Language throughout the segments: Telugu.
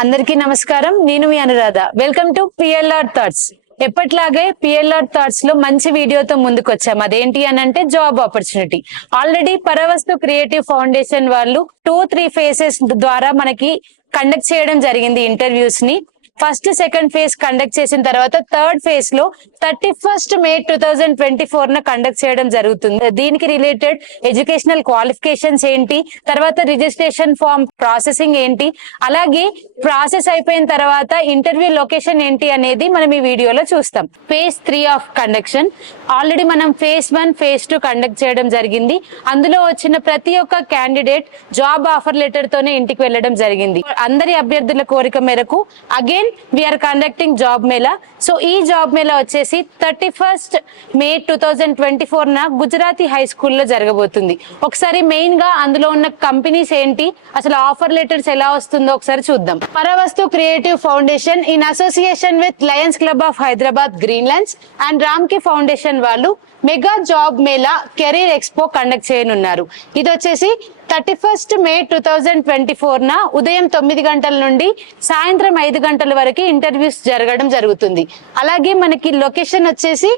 అందరికీ నమస్కారం. నేను మీ Anuradha. Welcome to PLR thoughts. ఎప్పట్లాగే పిఎల్ఆర్ థాట్స్ లో మంచి వీడియోతో ముందుకు వచ్చాం. అదేంటి అని అంటే job opportunity. Already Paravastu Creative Foundation వాళ్ళు 2-3 ఫేసెస్ ద్వారా మనకి కండక్ట్ చేయడం జరిగింది ఇంటర్వ్యూస్ ని. ఫస్ట్ సెకండ్ ఫేజ్ కండక్ట్ చేసిన తర్వాత థర్డ్ ఫేజ్ లో 31st May 2024 కండక్ట్ చేయడం జరుగుతుంది. దీనికి రిలేటెడ్ ఎడ్యుకేషనల్ క్వాలిఫికేషన్స్ ఏంటి, తర్వాత రిజిస్ట్రేషన్ ఫామ్ ప్రాసెసింగ్ ఏంటి, అలాగే ప్రాసెస్ అయిపోయిన తర్వాత ఇంటర్వ్యూ లొకేషన్ ఏంటి అనేది మనం ఈ వీడియోలో చూస్తాం. ఫేజ్ 3 ఆఫ్ కండక్షన్ ఆల్రెడీ మనం ఫేజ్ 1 ఫేజ్ 2 కండక్ట్ చేయడం జరిగింది. అందులో వచ్చిన ప్రతి ఒక్క క్యాండిడేట్ జాబ్ ఆఫర్ లెటర్ తోనే ఇంటికి వెళ్ళడం జరిగింది. అందరి అభ్యర్థుల కోరిక మేరకు again we are conducting job mela. So ఈ జాబ్ మేళా వచ్చేసి 31st May 2024 గుజరాతీ హై స్కూల్లో జరగబోతుంది. ఒకసారి మెయిన్ గా అందులో ఉన్న కంపెనీస్ ఏంటి, అసలు ఆఫర్ లెటర్స్ ఎలా వస్తుందో ఒకసారి చూద్దాం. Paravastu Creative foundation in association with Lions club of Hyderabad Greenland's and రామ్కి ఫౌండేషన్ వాళ్ళు mega job Mela career expo conduct చేయనున్నారు. ఇది వచ్చేసి 31st May 2024 ఉదయం 9 గంటల నుండి సాయంత్రం 5 గంటల వరకు ఇంటర్వ్యూస్ జరగడం జరుగుతుంది. అలాగే మనకి లొకేషన్ వచ్చేసి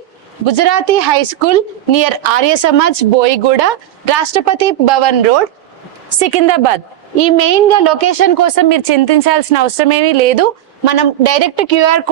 Gujarati high school near Arya Samaj Boiguda, Rashtrapati Bhavan road, Secunderabad. ఈ మెయిన్ గా లొకేషన్ కోసం మీరు చింతించాల్సిన అవసరం ఏమీ లేదు. మనం డైరెక్ట్ క్యూఆర్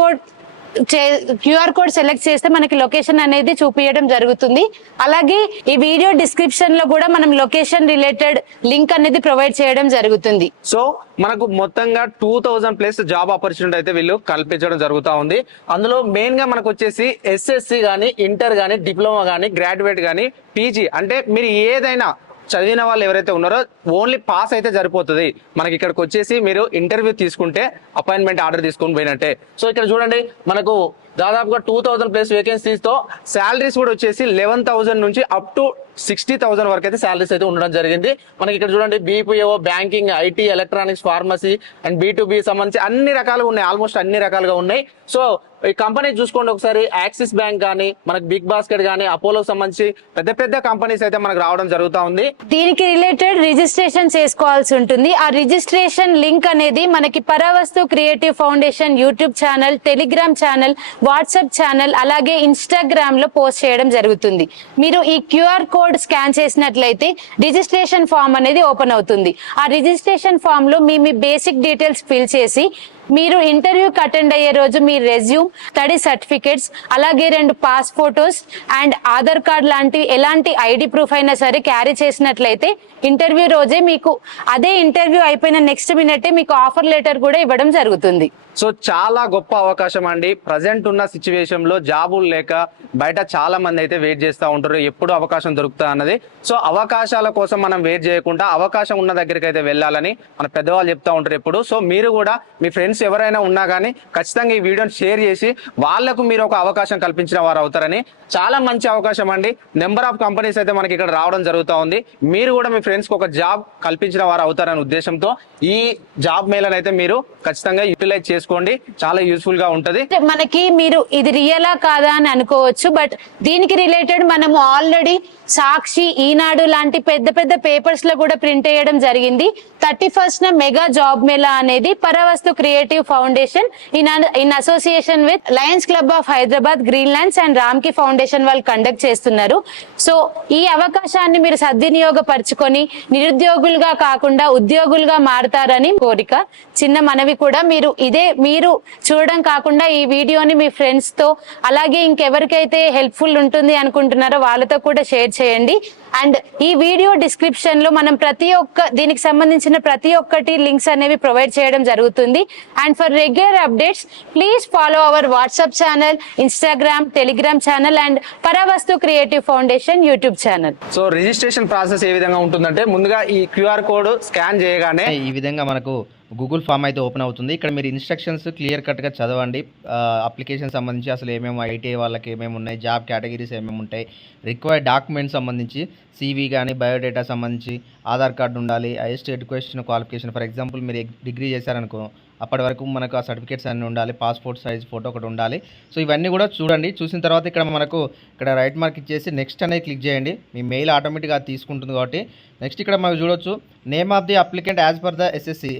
కోడ్ సెలెక్ట్ చేస్తే మనకి లొకేషన్ అనేది చూపించడం జరుగుతుంది. అలాగే ఈ వీడియో డిస్క్రిప్షన్ లో కూడా మనం లొకేషన్ రిలేటెడ్ లింక్ అనేది ప్రొవైడ్ చేయడం జరుగుతుంది. సో మనకు మొత్తంగా 2000+ జాబ్ ఆపర్చునిటీ అయితే వీళ్ళు కల్పించడం జరుగుతూ ఉంది. అందులో మెయిన్ గా మనకు వచ్చేసి ఎస్ఎస్సి గానీ, ఇంటర్ గానీ, డిప్లొమా గానీ, గ్రాడ్యుయేట్ గానీ, పీజీ అంటే మీరు ఏదైనా చదివిన వాళ్ళు ఎవరైతే ఉన్నారో ఓన్లీ పాస్ అయితే సరిపోతుంది. మనకి ఇక్కడికి వచ్చేసి మీరు ఇంటర్వ్యూ తీసుకుంటే అపాయింట్మెంట్ ఆర్డర్ తీసుకొని పోయినట్టే. సో ఇక్కడ చూడండి మనకు దాదాపుగా 2000+ వేకెన్సీస్ తో శాలరీస్ కూడా వచ్చేసి 11,000 నుంచి అప్ టు 60,000 వరకు అయితే శాలరీస్ అయితే ఉండడం జరిగింది. మనకి ఇక్కడ చూడండి BPO, banking, IT, electronics, pharmacy and B2B సంబంధించి అన్ని రకాలుగా ఉన్నాయి. ఆల్మోస్ట్ అన్ని రకాలుగా ఉన్నాయి. సో ఈ కంపెనీ చూసుకోండి ఒకసారి, యాక్సిస్ బ్యాంక్ కానీ, మనకి బిగ్ బాస్కెట్ కానీ, అపోలో సంబంధించి పెద్ద పెద్ద కంపెనీస్ అయితే మనకు రావడం జరుగుతూ ఉంది. దీనికి రిలేటెడ్ రిజిస్ట్రేషన్ చేసుకోవాల్సి ఉంటుంది. ఆ రిజిస్ట్రేషన్ లింక్ అనేది మనకి Paravastu Creative Foundation YouTube channel, Telegram channel, WhatsApp channel, అలాగే ఇన్స్టాగ్రామ్ లో పోస్ట్ చేయడం జరుగుతుంది. మీరు ఈ క్యూఆర్ కోడ్ స్కాన్ చేసినట్లయితే రిజిస్ట్రేషన్ ఫామ్ అనేది ఓపెన్ అవుతుంది. ఆ రిజిస్ట్రేషన్ ఫామ్ లో మీ బేసిక్ డీటెయిల్స్ ఫిల్ చేసి మీరు ఇంటర్వ్యూకి అటెండ్ అయ్యే రోజు మీ రెజ్యూమ్, స్టడీ సర్టిఫికేట్స్, అలాగే 2 pass photos and Aadhaar card లాంటి ఎలాంటి ఐడి ప్రూఫ్ అయినా సరే క్యారీ చేసినట్లయితే ఇంటర్వ్యూ రోజే మీకు అదే ఇంటర్వ్యూ అయిపోయిన నెక్స్ట్ మినిటే మీకు ఆఫర్ లెటర్ కూడా ఇవ్వడం జరుగుతుంది. సో చాలా గొప్ప అవకాశం అండి. ప్రజెంట్ ఉన్న సిచ్యువేషన్ లో జాబులు లేక బయట చాలా మంది అయితే వెయిట్ చేస్తూ ఉంటారు, ఎప్పుడు అవకాశం దొరుకుతా అన్నది. సో అవకాశాల కోసం మనం వెయిట్ చేయకుండా అవకాశం ఉన్న దగ్గరికి అయితే వెళ్ళాలని మన పెద్దవాళ్ళు చెప్తా ఉంటారు ఎప్పుడు. సో మీరు కూడా మీ ఫ్రెండ్స్ ఎవరైనా ఉన్నా కానీ ఖచ్చితంగా ఈ వీడియోని షేర్ చేసి వాళ్లకు మీరు ఒక అవకాశం కల్పించిన వారు అవుతారని. చాలా మంచి అవకాశం అండి. నెంబర్ ఆఫ్ కంపెనీస్ అయితే మనకి ఇక్కడ రావడం జరుగుతూ ఉంది. మీరు కూడా మీ ఫ్రెండ్స్ కి ఒక జాబ్ కల్పించిన వారు అవుతారనే ఉద్దేశంతో ఈ జాబ్ మేళను అయితే మీరు ఖచ్చితంగా యూటిలైజ్ చేసుకోండి. చాలా యూస్ఫుల్ గా ఉంటది. మనకి మీరు ఇది రియలా కాదా అని అనుకోవచ్చు, బట్ దీనికి రిలేటెడ్ మనము ఆల్రెడీ సాక్షి, ఈనాడు లాంటి పెద్ద పెద్ద పేపర్స్ లో కూడా ప్రింట్ చేయడం జరిగింది. 31st మెగా జాబ్ మేళా అనేది Paravastu Creative foundation in association with Lions club of Hyderabad Greenland's and రామ్కి ఫౌండేషన్ వాళ్ళు కండక్ట్ చేస్తున్నారు. సో ఈ అవకాశాన్ని మీరు సద్వినియోగపరచుకొని నిరుద్యోగులుగా కాకుండా ఉద్యోగులుగా మారుతారని కోరిక. చిన్న మనవి కూడా, మీరు చూడడం కాకుండా ఈ వీడియోని మీ ఫ్రెండ్స్ తో అలాగే ఇంకెవరికైతే హెల్ప్ఫుల్ ఉంటుంది అనుకుంటున్నారో వాళ్ళతో కూడా షేర్ చేయండి. అండ్ ఈ వీడియో డిస్క్రిప్షన్ లో మనం దీనికి సంబంధించిన ప్రతి ఒక్కటి లింక్స్ అనేవి ప్రొవైడ్ చేయడం జరుగుతుంది. And for regular updates please follow our WhatsApp channel, Instagram, Telegram channel and Paravastu Creative Foundation YouTube channel. So registration process ఏ విధంగా ఉంటుందంటే, ముందుగా ఈ క్యూఆర్ కోడ్ స్కాన్ చేయగానే ఈ విధంగా మనకు గూగుల్ ఫామ్ అయితే ఓపెన్ అవుతుంది. ఇక్కడ మీరు ఇన్స్ట్రక్షన్స్ క్లియర్ కట్గా చదవండి. అప్లికేషన్ సంబంధించి అసలు ఏమేమి ఐటీఐ వాళ్ళకి ఏమేమి ఉన్నాయి, జాబ్ కేటగిరీస్ ఏమేమి ఉంటాయి, రిక్వైర్డ్ డాక్యుమెంట్స్ సంబంధించి CV కానీ, బయోడేటా సంబంధించి ఆధార్ కార్డు ఉండాలి, highest education qualification. For example మీరు డిగ్రీ చేశారనుకో అప్పటి వరకు మనకు ఆ సర్టిఫికేట్స్ అన్నీ ఉండాలి, పాస్పోర్ట్ సైజ్ ఫోటో ఒకటి ఉండాలి. సో ఇవన్నీ కూడా చూడండి. చూసిన తర్వాత ఇక్కడ రైట్ మార్క్ ఇచ్చేసి నెక్స్ట్ అనేది క్లిక్ చేయండి. మీ మెయిల్ ఆటోమేటిక్గా తీసుకుంటుంది కాబట్టి నెక్స్ట్ ఇక్కడ మనకు చూడొచ్చు name of the applicant as per the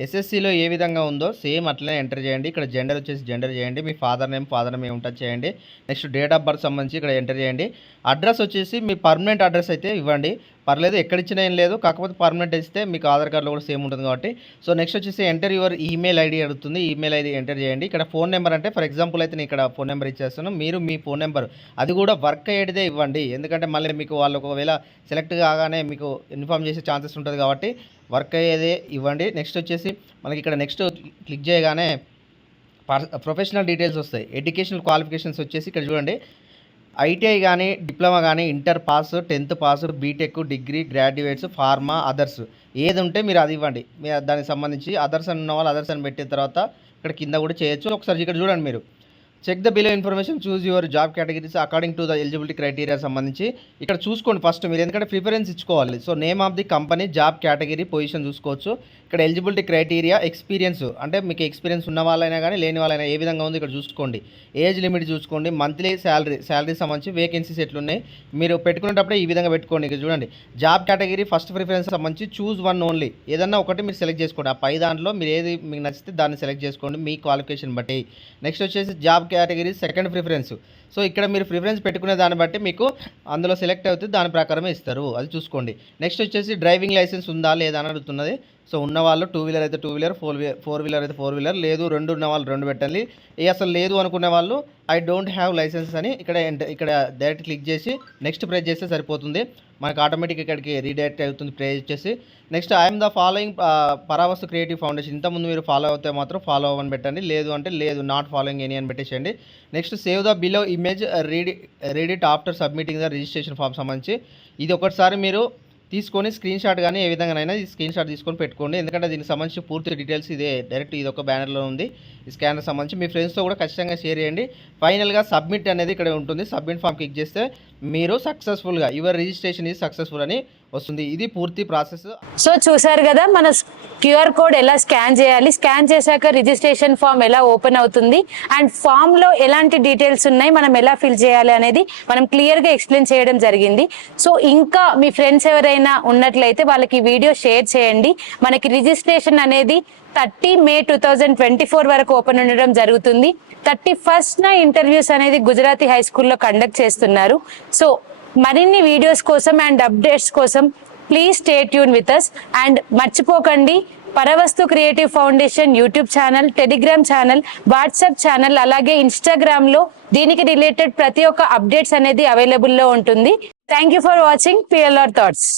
ఎస్ఎస్సిలో ఏ విధంగా ఉందో సేమ్ అట్లనే ఎంటర్ చేయండి. ఇక్కడ జెండర్ వచ్చేసి జెండర్ చేయండి. మీ ఫాదర్ నేమ్ ఏముంటుంది చేయండి. నెక్స్ట్ డేట్ ఆఫ్ బర్త్ సంబంధించి ఇక్కడ ఎంటర్ చేయండి. అడ్రస్ వచ్చేసి మీ పర్మనెంట్ అడ్రస్ అయితే ఇవ్వండి, పర్లేదు, ఎక్కడ ఇచ్చినా ఏం లేదు. కాకపోతే పర్మనెంట్ ఇస్తే మీకు ఆధార్ కార్డులో కూడా సేమ్ ఉంటుంది కాబట్టి. సో నెక్స్ట్ వచ్చేసి ఎంటర్ యువర్ ఈమెయిల్ ఐడి అడుగుతుంది. ఈమెయిల్ ఐడి ఎంటర్ చేయండి. ఇక్కడ ఫోన్ నెంబర్ అంటే ఫర్ ఎగ్జాంపుల్ అయితే నేను ఇక్కడ ఫోన్ నెంబర్ ఇచ్చేస్తాను. మీరు మీ ఫోన్ నెంబర్ అది కూడా వర్క్ అయ్యేదే ఇవ్వండి. ఎందుకంటే మళ్ళీ మీకు వాళ్ళు ఒకవేళ సెలెక్ట్ కాగానే మీకు ఇన్ఫార్మ్ చేసే ఛాన్సెస్ ఉంటుంది కాబట్టి వర్క్ అయ్యేదే ఇవ్వండి. నెక్స్ట్ వచ్చేసి మనకి ఇక్కడ నెక్స్ట్ క్లిక్ చేయగానే ప్రొఫెషనల్ డీటెయిల్స్ వస్తాయి. ఎడ్యుకేషనల్ క్వాలిఫికేషన్స్ వచ్చేసి ఇక్కడ చూడండి, ఐటీఐ కానీ, డిప్లొమా కానీ, inter pass, 10th pass, BTech, degree, graduates, pharma, others ఏది ఉంటే మీరు అది ఇవ్వండి. మీరు దానికి సంబంధించి అదర్స్ అని ఉన్న వాళ్ళు అదర్స్ అని పెట్టిన తర్వాత ఇక్కడ కింద కూడా చేయొచ్చు. ఒకసారి ఇక్కడ చూడండి, మీరు check the below information, choose your job categories according to the eligibility criteria సంబంధించి ఇక్కడ చూసుకోండి ఫస్ట్ మీరు, ఎందుకంటే ప్రిఫరెన్స్ ఇచ్చుకోవాలి. So name of the company, job category, position చూసుకోవచ్చు. ఇక్కడ ఎలిజిబిలిటీ క్రైటీరియా, ఎక్స్పీరియన్స్ అంటే మీకు ఎక్స్పీరియన్స్ ఉన్న వాళ్ళైనా కానీ లేని వాళ్ళైనా ఏ విధంగా ఉంది ఇక్కడ చూసుకోండి. ఏజ్ లిమిట్ చూసుకోండి. మంత్లీ శాలరీ సంబంధించి వేకెన్సీస్ ఎట్లున్నాయి మీరు పెట్టుకునేటప్పుడే ఈ విధంగా పెట్టుకోండి. ఇక్కడ చూడండి, జాబ్ కేటగిరీ ఫస్ట్ ప్రిఫరెన్స్ సంబంధించి చూజ్ వన్ ఓన్లీ, ఏదన్నా ఒకటి మీరు సెలెక్ట్ చేసుకోండి. ఆ పై దాంట్లో మీరు ఏది మీకు నచ్చితే దాన్ని సెలెక్ట్ చేసుకోండి మీ క్వాలిఫికేషన్ బట్టి. నెక్స్ట్ వచ్చేసి job category second preference. So ఇక్కడ మీరు ప్రిఫరెన్స్ పెట్టుకునే దాన్ని బట్టి మీకు అందులో సెలెక్ట్ అవుతుంది, దాని ప్రకారమే ఇస్తారు, అది చూసుకోండి. నెక్స్ట్ వచ్చేసి డ్రైవింగ్ లైసెన్స్ ఉందా లేదా అని అడుగుతున్నది. సో ఉన్నవాళ్ళు 2 వీలర్ అయితే 2 వీలర్, 4 వీలర్ అయితే 4 వీలర్, లేదు 2 ఉన్న వాళ్ళు 2 పెట్టండి. అసలు లేదు అనుకునే వాళ్ళు ఐ డోంట్ హ్యావ్ లైసెన్స్ అని ఇక్కడ డైరెక్ట్ క్లిక్ చేసి నెక్స్ట్ ప్రెస్ చేస్తే సరిపోతుంది. మనకు ఆటోమేటిక్ ఇక్కడికి రీడైరెక్ట్ అవుతుంది ప్రెస్ చేసి. Next I'm the following Paravastu creative foundation, ఇంతకుముందు మీరు ఫాలో అవుతే మాత్రం ఫాలో అవ్వని పెట్టండి, లేదు అంటే లేదు, నాట్ ఫాలోయింగ్ ఎనీ అని పెట్టేసేయండి. Next save the below image, read it after submitting the registration form సంబంధించి ఇది ఒకటిసారి మీరు తీసుకొని స్క్రీన్ షాట్ కానీ ఏ విధంగానైనా ఈ స్క్రీన్ షాట్ తీసుకొని పెట్టుకోండి. ఎందుకంటే దీనికి సంబంధించి పూర్తి డీటెయిల్స్ ఇదే డైరెక్ట్ ఇది ఒక బ్యానర్లో ఉంది. ఈ స్కానర్ సంబంధించి మీ ఫ్రెండ్స్తో కూడా ఖచ్చితంగా షేర్ చేయండి. ఫైనల్గా సబ్మిట్ అనేది ఇక్కడ ఉంటుంది. సబ్మిట్ ఫామ్ క్లిక్ చేస్తే మీరు సక్సెస్ఫుల్గా యువర్ రిజిస్ట్రేషన్ ఈజ్ సక్సెస్ఫుల్ అని వస్తుంది. ఇది పూర్తి ప్రాసెస్. సో చూసారు కదా మన క్యూఆర్ కోడ్ ఎలా స్కాన్ చేయాలి, స్కాన్ చేశాక రిజిస్ట్రేషన్ ఫామ్ ఎలా ఓపెన్ అవుతుంది అండ్ ఫామ్ లో ఎలాంటి డీటెయిల్స్ ఉన్నాయి, మనం ఎలా ఫిల్ చేయాలి అనేది మనం క్లియర్ గా ఎక్స్ప్లెయిన్ చేయడం జరిగింది. సో ఇంకా మీ ఫ్రెండ్స్ ఎవరైనా ఉన్నట్లయితే వాళ్ళకి వీడియో షేర్ చేయండి. మనకి రిజిస్ట్రేషన్ అనేది 30 May 2024 వరకు ఓపెన్ ఉండడం జరుగుతుంది. 31st ఇంటర్వ్యూస్ అనేది గుజరాతీ హై స్కూల్లో కండక్ట్ చేస్తున్నారు. సో మరిన్ని వీడియోస్ కోసం అండ్ అప్డేట్స్ కోసం please stay tune with us and మర్చిపోకండి Paravastu Creative Foundation YouTube channel, Telegram channel, WhatsApp channel, అలాగే ఇన్స్టాగ్రామ్ లో దీనికి రిలేటెడ్ ప్రతి ఒక్క అప్డేట్స్ అనేది అవైలబుల్ లో ఉంటుంది. Thank you for watching PLR thoughts.